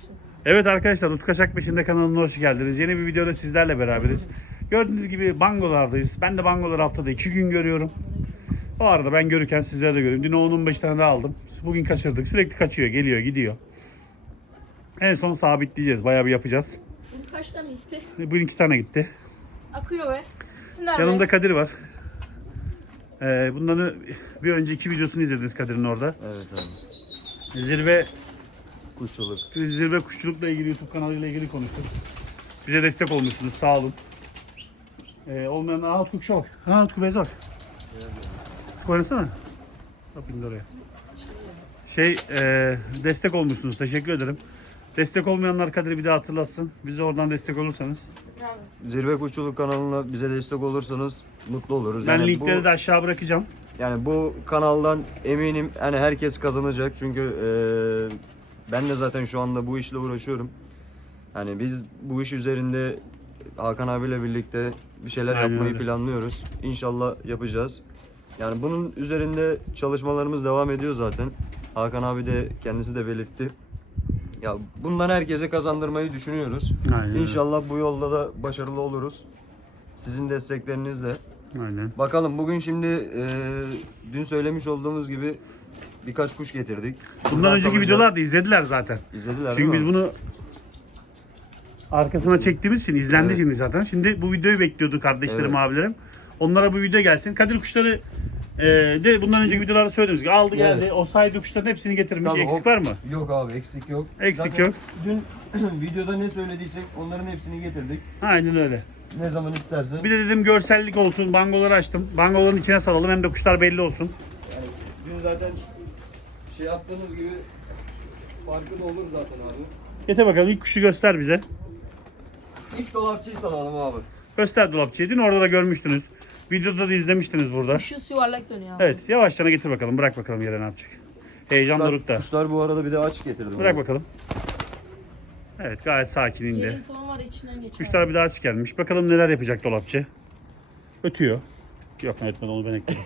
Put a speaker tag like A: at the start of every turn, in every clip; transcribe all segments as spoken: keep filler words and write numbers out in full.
A: başladı.
B: Evet arkadaşlar, Utku Kaçak Peşinde kanalına hoş geldiniz. Yeni bir videoda sizlerle beraberiz. Gördüğünüz gibi bangolardayız. Ben de bangoları haftada iki gün görüyorum. O arada ben görürken sizler de görün. Dün on on beş tane daha aldım. Bugün kaçırdık. Sürekli kaçıyor, geliyor, gidiyor. En son sabitleyeceğiz. Bayağı bir yapacağız.
A: Bugün kaç tane gitti?
B: Bugün iki tane gitti.
A: Akıyor be. Gitsinler
B: Yanımda
A: be.
B: Kadir var. Ee, bunları bir önceki videosunu izlediniz Kadir'in orada.
C: Evet abi.
B: Zirve
C: Kuşçuluk.
B: Zirve Kuşçuluk'la ilgili YouTube kanalıyla ilgili konuştuk. Bize destek olmuşsunuz. Sağ olun. Ee, olmayan Aa Utku kuşa bak. Ha Utku beyaz bak. Oynasana. Bak indi oraya. Şey e, destek olmuşsunuz. Teşekkür ederim. Destek olmayanlar Kadir'i bir daha hatırlatsın. Bize oradan destek olursanız.
A: Abi.
C: Zirve Kuşçuluk kanalına bize destek olursanız mutlu oluruz.
B: Ben
C: Yani
B: linkleri
C: bu,
B: de aşağı bırakacağım.
C: yani bu kanaldan eminim hani herkes kazanacak. Çünkü eee, ben de zaten şu anda bu işle uğraşıyorum. Hani biz bu iş üzerinde Hakan abiyle birlikte bir şeyler
B: Aynen
C: yapmayı
B: öyle.
C: planlıyoruz. İnşallah yapacağız. Yani bunun üzerinde çalışmalarımız devam ediyor zaten. Hakan abi de kendisi de belirtti. Ya bundan herkese kazandırmayı düşünüyoruz.
B: Aynen öyle.
C: İnşallah bu yolda da başarılı oluruz. Sizin desteklerinizle.
B: Aynen.
C: Bakalım bugün şimdi e, dün söylemiş olduğumuz gibi birkaç kuş getirdik.
B: Bundan
C: Bundan
B: önceki
C: salacağız.
B: videolar da izlediler zaten.
C: İzlediler
B: Çünkü biz
C: değil mi?
B: bunu arkasına çektiğimiz için izlendi
C: Evet.
B: şimdi zaten. Şimdi bu videoyu bekliyordu kardeşlerim,
C: Evet.
B: abilerim. Onlara bu video gelsin. Kadir kuşları e, de bundan önceki videolarda söylediğimiz gibi aldı geldi.
C: Evet.
B: O saydı kuşların hepsini getirmiş.
C: Tabii,
B: Eksik
C: o-
B: var mı?
C: Yok abi eksik yok.
B: Eksik
C: Zaten
B: yok.
C: Dün videoda ne söylediysek onların hepsini getirdik.
B: Aynen öyle.
C: Ne zaman istersen.
B: Bir de dedim görsellik olsun. Bangoları açtım. Bangoların içine salalım hem de kuşlar belli olsun.
C: Yani dün zaten şey yaptığımız gibi farkı da olur zaten abi.
B: Getir bakalım ilk kuşu göster bize.
C: İlk dolapçıyı salalım abi.
B: Göster dolapçıyı. Dün orada da görmüştünüz. Videoda da izlemiştiniz burada.
A: Şu yuvarlak dönüyor abi.
B: Evet, yavaşça getir bakalım. Bırak bakalım yere ne yapacak. Heyecan
C: Kuşlar,
B: dorukta.
C: kuşlar bu arada bir de aç getirdim.
B: Bırak
C: abi.
B: bakalım. Evet, gayet sakin indi.
A: Yerin sonu var ya, içinden geçiyor.
B: Kuşlar bir daha aç gelmiş. Bakalım neler yapacak dolapçı. Ötüyor. Yok etmedi, onu ben ekledim.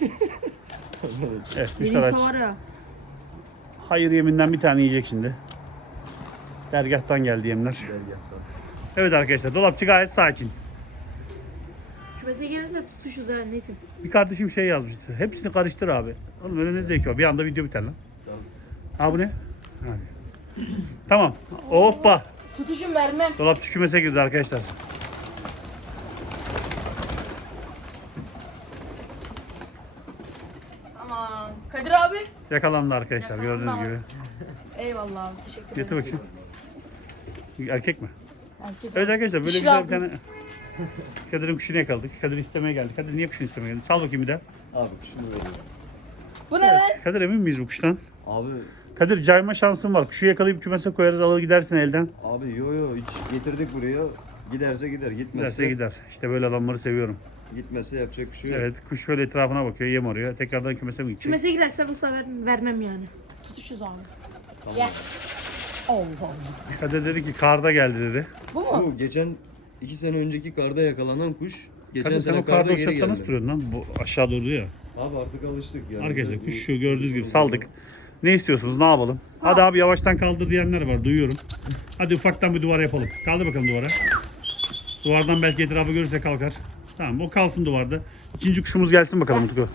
B: Evet, kuşlar
A: Yerin
B: aç.
A: sonu var ya.
B: Hayır yeminden bir tane yiyecek şimdi. Dergahtan geldi yemler.
C: Gel gel.
B: Evet arkadaşlar, dolapçı gayet sakin.
A: Kümese gelirse tutuşuz ha netim.
B: Bir kardeşim şey yazmıştı. Hepsini karıştır abi. Oğlum öyle ne zevki var. Bir anda video biter lan.
C: Tamam.
B: Ha bu ne? Ha. Tamam. Hoppa.
A: Tutuşum vermem.
B: Dolapçı kümese girdi arkadaşlar.
A: Tamam. Kadir abi.
B: Yakalandı arkadaşlar
A: Yakalandı
B: gördüğünüz
A: abi.
B: gibi.
A: Eyvallah abi. Teşekkür ederim.
B: Getir bakayım. Erkek mi?
A: Erkek
B: Evet
A: abi.
B: arkadaşlar böyle
A: Dişi
B: güzel bir
A: lazım.
B: tane Kadir'in kuşunu yakaladık. Kadir istemeye geldi. Kadir niye kuşunu istemeye geldi? Sal bakayım bir daha.
C: Abi şunu veriyorum.
A: Bu ne lan?
B: Kadir emin miyiz bu kuştan?
C: Abi
B: Kadir cayma şansın var. Kuşu yakalayıp kümese koyarız alır gidersin elden.
C: abi yo yo hiç getirdik buraya. Giderse gider, gitmezse
B: Giderse gider. İşte böyle adamları seviyorum.
C: gitmezse yapacak bir şey yok.
B: Evet kuş şöyle etrafına bakıyor yem arıyor. Tekrardan kümese mi gidecek?
A: Kümese girerse bu sefer vermem yani. Tutuşuz abi. Gel. Allah Allah.
B: Kadir dedi ki karda geldi dedi.
A: Bu mu?
C: Bu geçen iki sene önceki karda yakalanan kuş geçen
B: Kadir sen
C: sene
B: o karda
C: karda
B: o
C: geri
B: çatıda nasıl
C: geldi.
B: duruyorsun lan? Bu aşağı doğru ya.
C: Abi artık alıştık yani.
B: Arkadaşlar
C: Bu-
B: kuş şu gördüğünüz gibi saldık. Ne istiyorsunuz? Ne yapalım? Hadi abi yavaştan kaldır diyenler var. Duyuyorum. Hadi ufaktan bir duvar yapalım. Kaldır bakalım duvara. Duvardan belki etrafı görürse kalkar. Tamam o kalsın duvarda. İkinci kuşumuz gelsin bakalım Utku.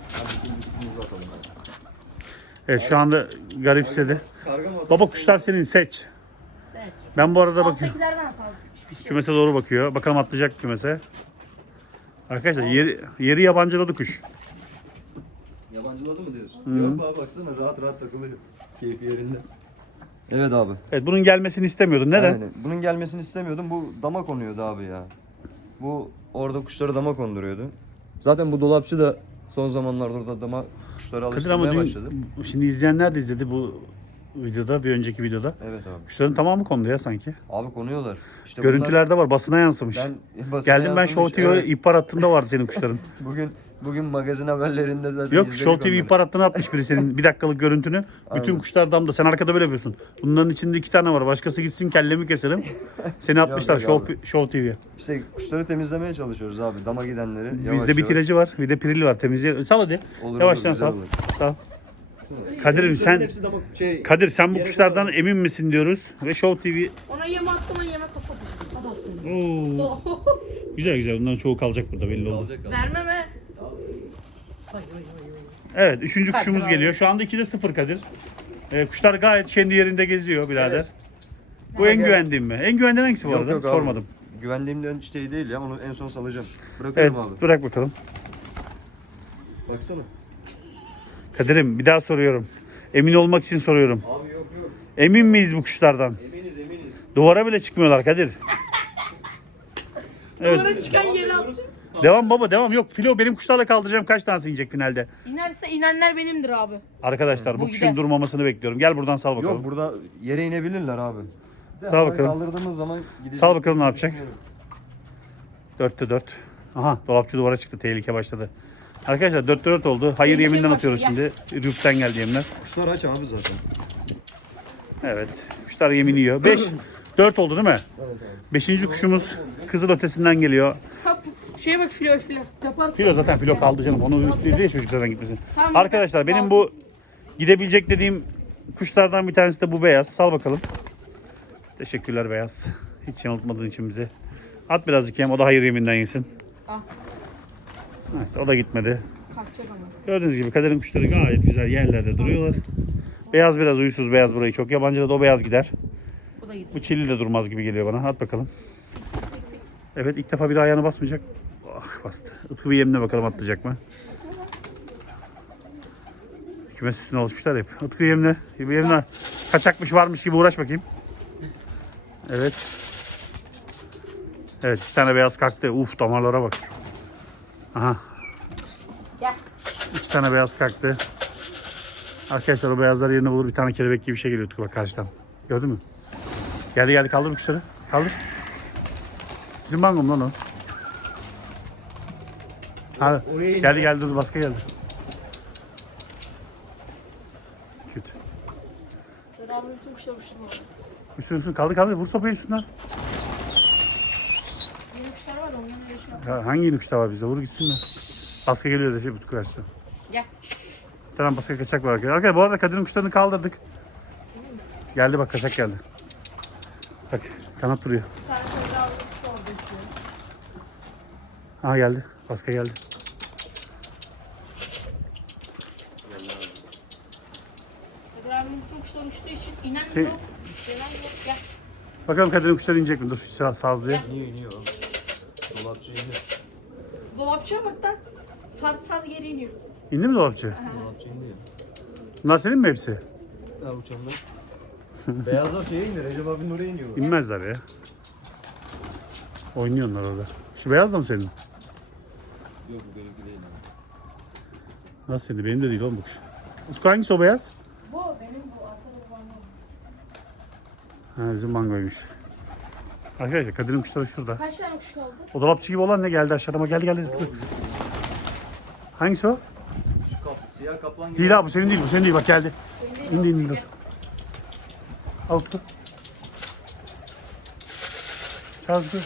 B: Evet şu anda garipsedi.
C: Karga mı?
B: Baba kuşlar senin seç.
A: Seç.
B: Ben bu arada bakıyorum.
A: Alttakilerden fazla sıkışmış. şey.
B: Kümese doğru bakıyor. Bakalım atlayacak kümese. Arkadaşlar yeri, yeri yabancıladı kuş.
C: Yabancıladı mı diyorsun? Yok abi baksana rahat rahat takılıyor. Keyfi yerinde. Evet abi.
B: Evet bunun gelmesini istemiyordun. Neden?
C: Aynen. Bunun gelmesini istemiyordum. Bu dama konuyordu abi ya. Bu orada kuşları dama konduruyordu. Zaten bu dolapçı da son zamanlarda orada dama kuşları
B: Kadir ama
C: alıştırmaya
B: dün,
C: başladı.
B: şimdi izleyenler de izledi bu videoda, bir önceki videoda.
C: Evet abi.
B: Kuşların tamamı kondu ya sanki.
C: Abi konuyorlar. İşte
B: Görüntülerde var, basına yansımış.
C: bunlar- ben basına
B: Geldim ben
C: yansımış,
B: Show T V'ye
C: evet.
B: ihbar hattında vardı senin kuşların.
C: Bugün bugün magazin haberlerinde zaten
B: Yok
C: izledik
B: Show T V
C: onları.
B: ihbar hattına atmış biri senin bir dakikalık görüntünü. Bütün
C: Aynen.
B: kuşlar damda. Sen arkada böyle yapıyorsun. Bunların içinde iki tane var. Başkası gitsin kellemi keserim. Seni atmışlar
C: yok
B: Show,
C: abi.
B: Show T V'ye.
C: İşte kuşları temizlemeye çalışıyoruz abi. Dama gidenleri. yavaş
B: Bizde bir
C: yavaş.
B: tiracı var. Bir de pirili var. Temizle. Sal hadi.
C: Olur,
B: Yavaştan
C: olur,
B: sal.
C: güzel olur.
B: Sal.
C: baksana.
B: Kadir'im
C: Kuşların
B: sen
C: hepsi damak- şey,
B: Kadir sen bu
C: yere
B: kuşlardan
C: kadar-
B: emin misin diyoruz ve Show T V.
A: Ona yem attım, ona yeme kapadım. Hadi aslında.
B: Oo, güzel güzel, bunların çoğu kalacak burada belli oldu.
C: Alacak abi.
A: Verme be.
B: Evet, üçüncü
A: Kadir
B: kuşumuz
A: abi.
B: geliyor. Şu anda ikide sıfır Kadir. Ee, kuşlar gayet kendi yerinde geziyor birader.
C: Evet.
B: Bu en
C: Gel.
B: güvendiğim mi? En güvendiğin hangisi bu
C: Yok
B: arada?
C: yok abi.
B: Sormadım.
C: Güvenliğimden şey değil ya, onu en son salacağım.
B: Evet,
C: Bırakıyorum abi.
B: bırak bakalım.
C: Baksana.
B: Kadir'im bir daha soruyorum. Emin olmak için soruyorum.
C: Abi yok yok.
B: Emin miyiz bu kuşlardan?
C: Eminiz eminiz.
B: Duvara bile çıkmıyorlar Kadir. Evet.
A: Duvara çıkan yere attım.
B: Devam baba devam. Yok filo benim kuşlarla kaldıracağım. Kaç tanesi inecek finalde?
A: İnerse inenler benimdir abi.
B: Arkadaşlar bu
A: Bu
B: kuşun
A: gider.
B: durmamasını bekliyorum. Gel buradan sal bakalım.
C: Yok, burada yere inebilirler abi.
B: Sal bakalım.
C: Kaldırdığımız zaman gidecek.
B: Sal bakalım ne yapacak? Dörtte dört. Aha, dolapçı duvara çıktı. Tehlike başladı. Arkadaşlar dörtte dört oldu. Hayır
A: Tehlike
B: yeminden
A: başladı,
B: atıyoruz
A: gel.
B: şimdi. Rüpten geldi yemler.
C: Kuşlar aç abi zaten.
B: Evet. Kuşlar yemin yiyor. beş dört oldu değil mi?
C: Evet abi.
B: beşinci kuşumuz kızıl ötesinden geliyor.
A: Şeye bak filo filo. Yapar.
B: Filo zaten filo kaldı canım. Onu istedi ya çocuk zaten gitmesin.
A: Tamam,
B: Arkadaşlar benim bu gidebilecek dediğim kuşlardan bir tanesi de bu beyaz. Sal bakalım. Teşekkürler beyaz. Hiç yanıltmadığın için bize. At birazcık yem. O da hayır yeminden yesin.
A: Al.
B: Evet, o da gitmedi.
A: Kalkacak ama.
B: Gördüğünüz gibi Kadir'in kuşları gayet güzel yerlerde duruyorlar. Beyaz biraz uyusuz, beyaz burayı çok. Yabancıda da o beyaz gider.
A: Bu da gidiyor.
B: Bu çilli de durmaz gibi geliyor bana. At bakalım. Evet, ilk defa bir ayağına basmayacak. Ah, bastı. Utku bir yemine bakalım atlayacak mı? Kümes üstüne alışmışlar hep. Utku yemine. Bir yemine. Kaçakmış varmış gibi uğraş bakayım. Evet. Evet, iki tane beyaz kalktı. Uf, damarlara bak. Aha.
A: Gel.
B: İki tane beyaz kalktı. Arkadaşlar o beyazlar yerine bulur. Bir tane kelebek gibi bir şey geliyor Utku bak karşıdan. Gördün mü? Geldi geldi, kaldır bu kuşları. Kaldır. Bizim bangom lan o. Ha,
C: Oraya in.
B: geldi geldi, dur baskı geldi. Kötü.
A: Beraber bütün kuşlar uçtu bu arada.
B: Üstüne üstüne kaldı kaldı. Vur sopayı üstünden.
A: Yeni kuşlar var onların öyle şey yapar.
B: Ya hangi yeni kuşlar var bizde? Vur gitsinler. Baskı geliyor da şey Utku karşıdan.
A: Gel.
B: Bir tane baskı kaçak var arkadaşlar. Arkadaşlar bu arada Kadir'in kuşlarını kaldırdık. Geldi bak, kaçak geldi. Bak kanat duruyor.
A: Bir tane çocuğa aldık orada istiyor.
B: Aha geldi. Baskı geldi.
A: Kadir abinin bütün kuşlar uçtuğu için inen
B: Şey-
A: yok. Gelen yok. Gel.
B: Bakalım Kadir'in kuşları inecek mi? Dur şu sağ, sazlıya.
C: İniyor iniyor abi. Dolapçı iniyor.
A: Dolapçıya bak da. Sart sart geri iniyor.
B: İndi mi dolapçı?
C: Dolapçı iniyor.
B: Bunlar senin mi hepsi?
C: Ha uçanlar. Beyazlar şeye iniyor. Recep abinin oraya iniyor.
B: İnmezler ya. Oynuyorlar orada. Şu beyaz da mı senin?
C: Yok bu benimki değil.
B: Nasıl senin? Benim de değil oğlum bu kuş. Utku hangisi o beyaz?
A: Bu benim bu. Arkada bu annem.
B: Ha, bizim mangoymuş. Arkadaşlar Kadir'in kuşları şurada.
A: Kaç tane kuş kaldı?
B: O dolapçı gibi olan ne geldi aşağıda ama geldi geldi. Dur. Hangisi o?
C: Şu kap, siyah kaplan gibi.
B: Değil abi, bu senin değil, bu senin değil, bak geldi. İndi indi dur. Al Utku. Çağır Utku.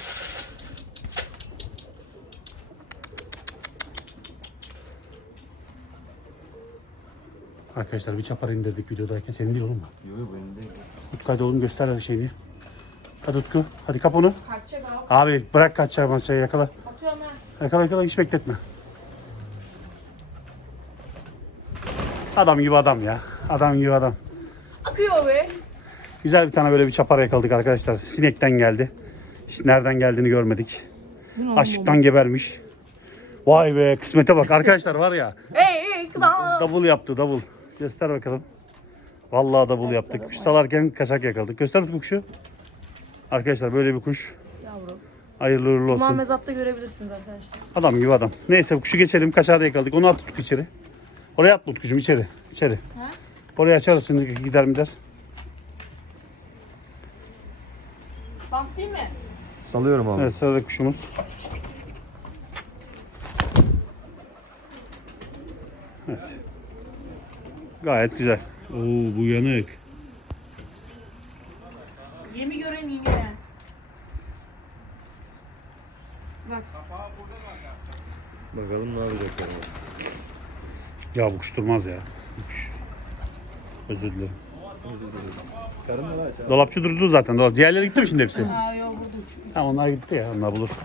B: Arkadaşlar bir çapar indirdik videodayken. Senin değil oğlum bu.
C: Yok yok benim değil.
B: Utku hadi oğlum göster hadi şeyini. Hadi Utku. Hadi kap onu.
A: Kaçacak abi.
B: Abi bırak kaçacağım masaya, yakala.
A: Atıyorum ben.
B: Yakala yakala, hiç bekletme. Adam gibi adam ya. Adam gibi adam.
A: Akıyor be.
B: Güzel bir tane böyle bir çapar yakaladık arkadaşlar. Sinekten geldi. Hiç nereden geldiğini görmedik. Açlıktan gebermiş. Vay be, kısmete bak arkadaşlar, var ya.
A: Hey hey kızım.
B: Double yaptı, double. Göster bakalım. Vallahi double yaptık. Kuş salarken kaçak yakaladık. Göster bu kuşu. Arkadaşlar böyle bir kuş.
A: Yavrum.
B: Hayırlı uğurlu
A: Cuma
B: olsun.
A: mezatta görebilirsiniz arkadaşlar.
B: Adam gibi adam. Neyse kuşu geçelim. Kaçağı da yakaladık. Onu at Utku içeri. Oraya at Utkucuğum, içeri. İçeri.
A: Ha?
B: Oraya açarız şimdi, gider mi der.
A: Bant değil mi?
C: Salıyorum abi.
B: Evet, sırada kuşumuz. Evet. Gayet güzel. Oo, bu yanık.
A: Yemi göremeyeyim ya. Bak.
C: Bakalım ne yapacaklar abi.
B: Ya bu kuş durmaz ya. Bu kuş. Özür dilerim.
C: Karın da var aşağı.
B: Dolapçı durdu zaten. Dolap. Diğerleri gitti mi şimdi hepsi?
A: Ha yok burada uçuyor.
B: Tamam onlar gitti ya. Onlar bulur.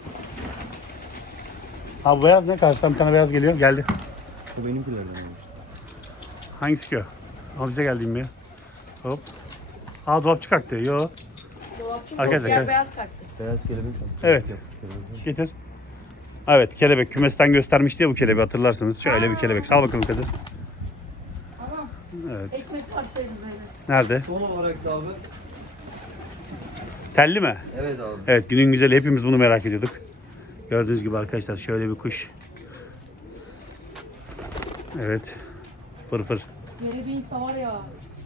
B: Ha bu beyaz ne? Karşıdan bir tane beyaz geliyor. Geldi.
C: Bu benimkilerden.
B: Hangisi ki o? Al bize geldiğim bir. Hop. Aa dolapçı kalktı. Yo.
A: Dolapçı mı?
B: Arkadaşlar,
A: Diğer
B: evet.
A: beyaz kalktı.
C: Beyaz kelebek.
B: Evet. Getir. Evet kelebek. Kümesten göstermişti ya bu kelebeği hatırlarsınız. Şöyle bir kelebek. Sal bakalım Kadir.
A: Anam
B: Evet.
A: ekmek parçaydı böyle.
B: Nerede?
C: Son olarak da abi.
B: Telli mi?
C: Evet abi.
B: Evet günün güzeli. Hepimiz bunu merak ediyorduk. Gördüğünüz gibi arkadaşlar şöyle bir kuş. Evet. Fır fır.
A: Yere değilse var ya.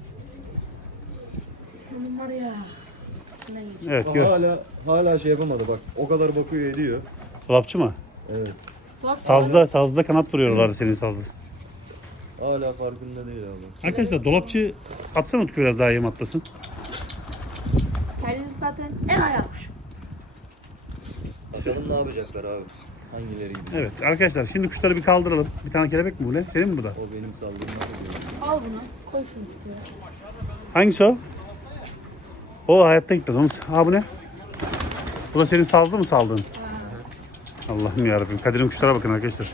A: Bunun var ya. İçinden gidiyor.
B: Evet gör.
C: Hala hala şey yapamadı bak. O kadar bakıyor ediyor.
B: Dolapçı mı?
C: Evet.
A: Dolap
B: Sazda, sazda kanat vuruyorlardı senin sazlı.
C: Hala farkında değil abi.
B: Arkadaşlar dolapçı atsana Utku biraz daha yem atlasın.
A: kendisi zaten en ayarmış.
C: Bakalım ne yapacaklar abi. Hangileri gidiyor?
B: Evet arkadaşlar şimdi kuşları bir kaldıralım. Bir tane kelebek mi bu ne? Senin mi bu da?
C: O benim saldığım var.
A: Al bunu. Koy şunu tutuyor.
B: Hangisi o? O hayatta gitmedi. Onu... Ha bu ne? Bu da senin sazlı mı saldın? Allah'ım yarabbim. Kadir'in kuşlara bakın arkadaşlar.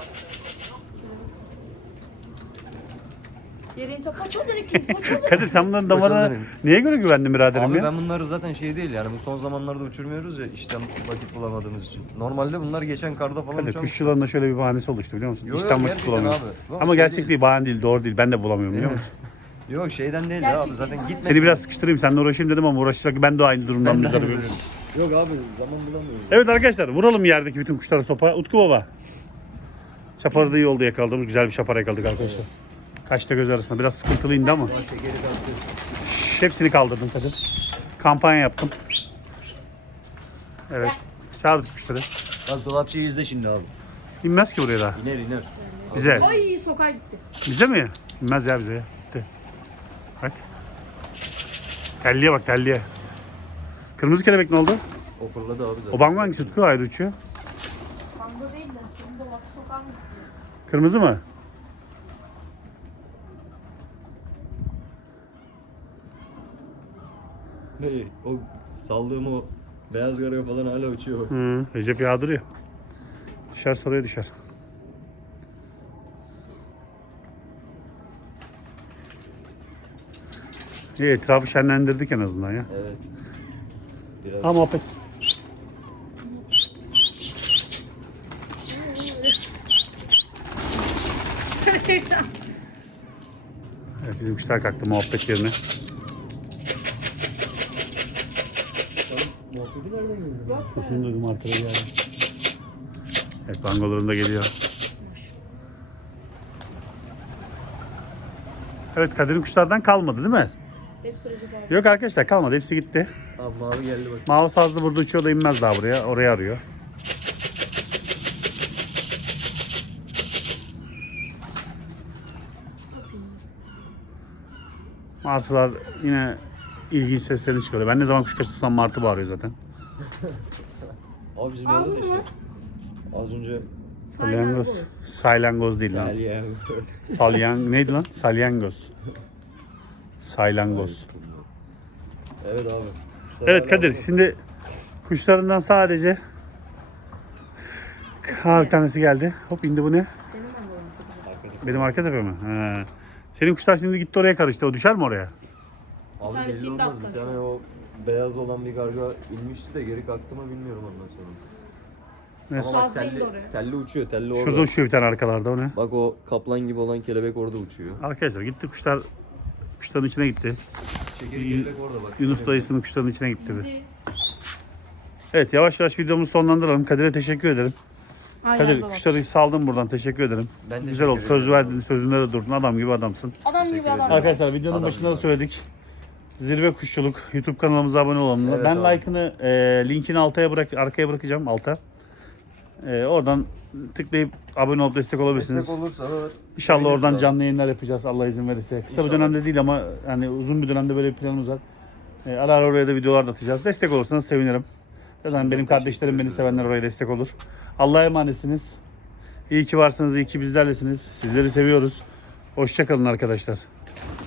A: Yere inse poço dönük. Poço dönük.
B: Kadir sen bunların damarına
C: Kocaman.
B: niye göre güvendin biraderim
C: Abi
B: ya?
C: ben bunları zaten şey değil yani bu son zamanlarda uçurmuyoruz ya işten vakit bulamadığımız için. Normalde bunlar geçen karda falan
B: Kadir
C: uçan.
B: kuşçuların da şöyle bir bahanesi oluştu biliyor musun?
C: Yo, yo,
B: İşten vakit
C: gerçekten
B: bulamıyorum.
C: abi. Yok,
B: Ama
C: şey
B: gerçek
C: değil.
B: değil. bahane değil. Doğru değil. Ben de bulamıyorum biliyor musun?
C: Yok şeyden değil ya
A: Gerçek
C: abi zaten
A: değil,
C: gitmek.
B: Seni biraz sıkıştırayım. Seninle uğraşayım dedim ama uğraşacak. Ben de aynı durumdan müzdarip ediyorum.
C: Yok abi zaman bulamıyoruz.
B: Evet arkadaşlar vuralım yerdeki bütün kuşlara sopa. Utku baba. Şaparı da iyi oldu yakaladığımız. Güzel bir şapar yakaladık arkadaşlar. Kaçta göz arasında. Biraz sıkıntılı indi ama.
C: Şekeri kalktı.
B: Şş, hepsini kaldırdım Kadir. Kampanya yaptım. Evet. Çağırdık kuşları.
C: Bak dolapçıyı izle şimdi abi.
B: İnmez ki buraya daha.
C: İner iner.
B: Bize.
A: Ay sokağa gitti.
B: Bize mi? İnmez ya bize. ya. Gitti. Bak. Telliye bak telliye. Kırmızı kelebek ne oldu?
C: O fırladı abi zaten.
B: O bangı hangisi tutuyor ayrı uçuyor?
A: Kanda değil de. Benim dolap sokağa mı gitti?
B: Kırmızı mı?
C: Hey, o saldığım o beyaz garaya falan hala uçuyor bak.
B: Hı, Recep yağdırıyor. Düşer soruya düşer. İyi etrafı şenlendirdik en azından ya.
C: Evet. Biraz
B: Ha muhabbet. Evet bizim kuşlar kalktı muhabbet yerine.
C: muhabbeti nereden geliyor?
B: Sesini duydum arkada bir yerden. Evet bangolarım da geliyor. Evet Kadir'in kuşlardan kalmadı değil mi?
A: Hepsi Recep abi.
B: Yok arkadaşlar kalmadı hepsi gitti.
C: Abi mavi geldi bak.
B: Mavi sazlı burada uçuyor da inmez daha buraya. Oraya arıyor. Martılar yine ilginç seslerini çıkarıyor. Ben ne zaman kuş kaçırsam martı bağırıyor zaten.
C: Abi bizim orada da işte. Az önce
B: Salyangoz. Salyangoz değil lan.
C: Salyangoz.
B: Salyan neydi lan? Salyangoz. Saylangoz.
C: Evet abi. Kuşlar
B: Evet
C: hala
B: Kadir
C: orada.
B: şimdi kuşlarından sadece ha, bir tanesi geldi. Hop indi bu ne?
A: Benim anlamım.
C: Arkada.
B: Benim arka tepe mi? He. Senin kuşlar şimdi gitti oraya karıştı. O düşer mi oraya?
C: Abi
A: tanesi
C: belli
A: indi
C: olmaz.
A: alt
C: Bir tane o beyaz olan bir karga inmişti de geri kalktı mı bilmiyorum ondan sonra.
B: Ne?
C: Ama bak
A: Fazla indi
C: telli,
A: oraya.
C: telli uçuyor. Telli orada.
B: Şurada uçuyor bir tane arkalarda o ne?
C: Bak o kaplan gibi olan kelebek orada uçuyor.
B: Arkadaşlar gitti kuşlar kuşların içine gitti.
C: Şekeri kelebek orada bak.
B: Yunus dayısının kuşların içine gitti. Evet yavaş yavaş videomuzu sonlandıralım. Kadir'e teşekkür ederim.
A: Aynen
B: Kadir
A: dolap.
B: kuşları saldım buradan. Teşekkür ederim.
C: Ben
B: Güzel
C: teşekkür
B: oldu. Söz
C: ederim.
B: verdin. Sözünde de durdun. Adam gibi adamsın.
A: Adam gibi
C: Teşekkür
A: adam.
B: Arkadaşlar videonun
C: Adam
B: başında da
C: gibi.
B: söyledik. Zirve Kuşçuluk YouTube kanalımıza abone olun.
C: Evet
B: ben
C: abi.
B: like'ını e, linkini altaya bırak arkaya bırakacağım alta. E, oradan tıklayıp abone olup destek olabilirsiniz.
C: Destek olursa da
B: İnşallah oradan
C: seviniriz abi.
B: canlı yayınlar yapacağız Allah izin verirse. Kısa bir
C: İnşallah.
B: dönemde değil ama hani uzun bir dönemde böyle bir planımız var. E, ara ara oraya da videolar da atacağız. Destek olursanız sevinirim. Zaten benim kardeşlerim beni sevenler oraya destek olur. Allah'a emanetsiniz. İyi ki varsınız, iyi ki bizlerlesiniz. Sizleri seviyoruz. Hoşça kalın arkadaşlar.